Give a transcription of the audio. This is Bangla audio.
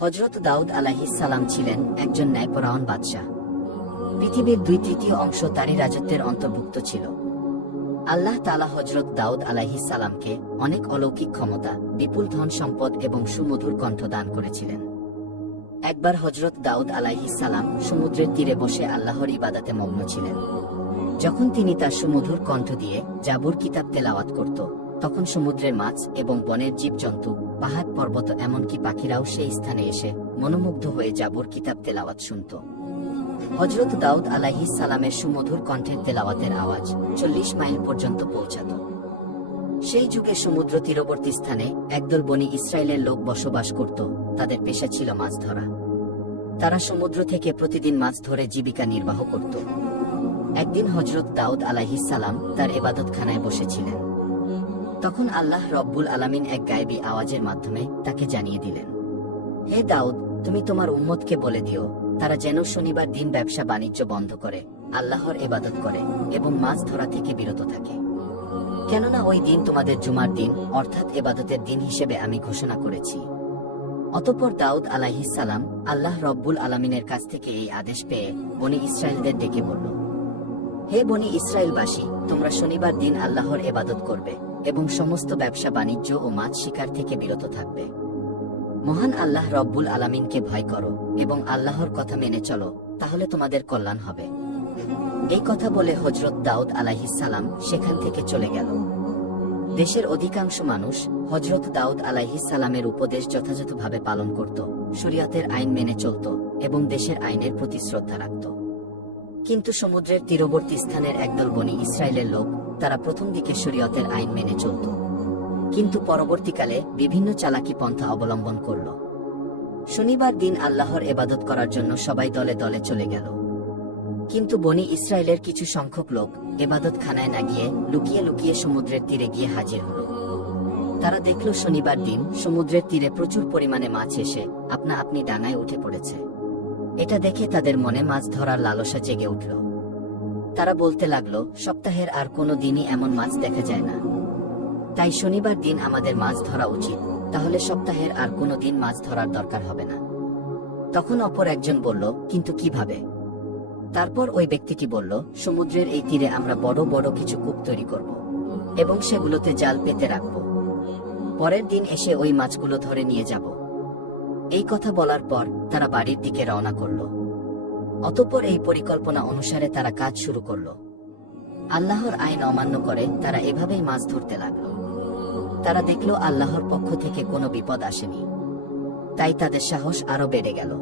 হযরত দাউদ আলাইহিস সালাম ছিলেন একজন ন্যায়পরায়ণ বাদশাহ। পৃথিবীর 2/3 অংশ তারই রাজত্বের অন্তর্ভুক্ত ছিল। আল্লাহ তাআলা হযরত দাউদ আলাইহিস সালামকে অনেক অলৌকিক ক্ষমতা, বিপুল ধন সম্পদ এবং সুমধুর কণ্ঠ দান করেছিলেন। একবার হযরত দাউদ আলাইহিস সালাম সমুদ্রের তীরে বসে আল্লাহর ইবাদতে মগ্ন ছিলেন। যখন তিনি তার সুমধুর কণ্ঠ দিয়ে জাবুর কিতাব তেলাওয়াত করত, তখন সমুদ্রের মাছ এবং বনের জীবজন্তু, পাহাড় পর্বত এমনকি পাখিরাও সেই স্থানে এসে মনোমুগ্ধ হয়ে জাবুর কিতাব তেলাওয়াত শুনত। হযরত দাউদ আলাইহিস সালামের সুমধুর কণ্ঠের তেলাওয়াতের আওয়াজ 40 মাইল পর্যন্ত পৌঁছাত। সেই যুগে সমুদ্র তীরবর্তী স্থানে একদল বনি ইসরায়েলের লোক বসবাস করত। তাদের পেশা ছিল মাছ ধরা। তারা সমুদ্র থেকে প্রতিদিন মাছ ধরে জীবিকা নির্বাহ করত। একদিন হযরত দাউদ আলাইহিস সালাম তার ইবাদতখানায় বসেছিলেন। তখন আল্লাহ রব্বুল আলামিন এক গায়েবী আওয়াজের মাধ্যমে তাকে জানিয়ে দিলেন, হে দাউদ, তুমি তোমার উম্মতকে বলে দিও, তারা যেন শনিবার দিন ব্যবসা বাণিজ্য বন্ধ করে আল্লাহর ইবাদত করে এবং মাছ ধরা থেকে বিরত থাকে। কেননা ওই দিন তোমাদের জুমার দিন, অর্থাৎ ইবাদতের দিন হিসেবে আমি ঘোষণা করেছি। অতঃপর দাউদ আলাইহিস সালাম আল্লাহ রব্বুল আলামিনের কাছ থেকে এই আদেশ পেয়ে বনি ইসরায়েলদের ডেকে বলল, হে বনি ইসরায়েলবাসী, তোমরা শনিবার দিন আল্লাহর ইবাদত করবে এবং সমস্ত ব্যবসা বাণিজ্য ও মাছ শিকার থেকে বিরত থাকবে। মহান আল্লাহ রব্বুল আলামিনকে ভয় করো এবং আল্লাহর কথা মেনে চলো, তাহলে তোমাদের কল্যাণ হবে। এই কথা বলে হযরত দাউদ আলাইহিস সালাম সেখান থেকে চলে গেল। দেশের অধিকাংশ মানুষ হযরত দাউদ আলাইহিস সালামের উপদেশ যথাযথভাবে পালন করত, শরীয়তের আইন মেনে চলত এবং দেশের আইনের প্রতি শ্রদ্ধা রাখত। কিন্তু সমুদ্রের তীরবর্তী স্থানের একদল বনি ইসরায়েলের লোক, তারা প্রথম দিকে শরীয়তের আইন মেনে চলত, কিন্তু পরবর্তীকালে বিভিন্ন চালাকি পন্থা অবলম্বন করল। শনিবার দিন আল্লাহর ইবাদত করার জন্য সবাই দলে দলে চলে গেল। কিন্তু বনি ইসরায়েলের কিছু সংখ্যক লোক ইবাদতখানায় না গিয়ে লুকিয়ে লুকিয়ে সমুদ্রের তীরে গিয়ে হাজির হল। তারা দেখল শনিবার দিন সমুদ্রের তীরে প্রচুর পরিমাণে মাছ এসে আপনা আপনি ডাঙায় উঠে পড়েছে। এটা দেখে তাদের মনে মাছ ধরার লালসা জেগে উঠল। তারা বলতে লাগলো, সপ্তাহের আর কোনো দিনই এমন মাছ দেখা যায় না, তাই শনিবার দিন আমাদের মাছ ধরা উচিত, তাহলে সপ্তাহের আর কোনো দিন মাছ ধরার দরকার হবে না। তখন অপর একজন বলল, কিন্তু কিভাবে? তারপর ওই ব্যক্তিটি বলল, সমুদ্রের এই তীরে আমরা বড় বড় কিছু কূপ তৈরি করব এবং সেগুলোতে জাল পেতে রাখব। পরের দিন এসে ওই মাছগুলো ধরে নিয়ে যাব। এই কথা বলার পর তারা বাড়ির দিকে রওনা করল। অতঃপর এই পরিকল্পনা অনুসারে তারা কাজ শুরু করল। আল্লাহর আইন অমান্য করে তারা এভাবেই মাছ ধরতে লাগলো। তারা দেখল আল্লাহর পক্ষ থেকে কোনো বিপদ আসেনি, তাই তাদের সাহস আরো বেড়ে গেল।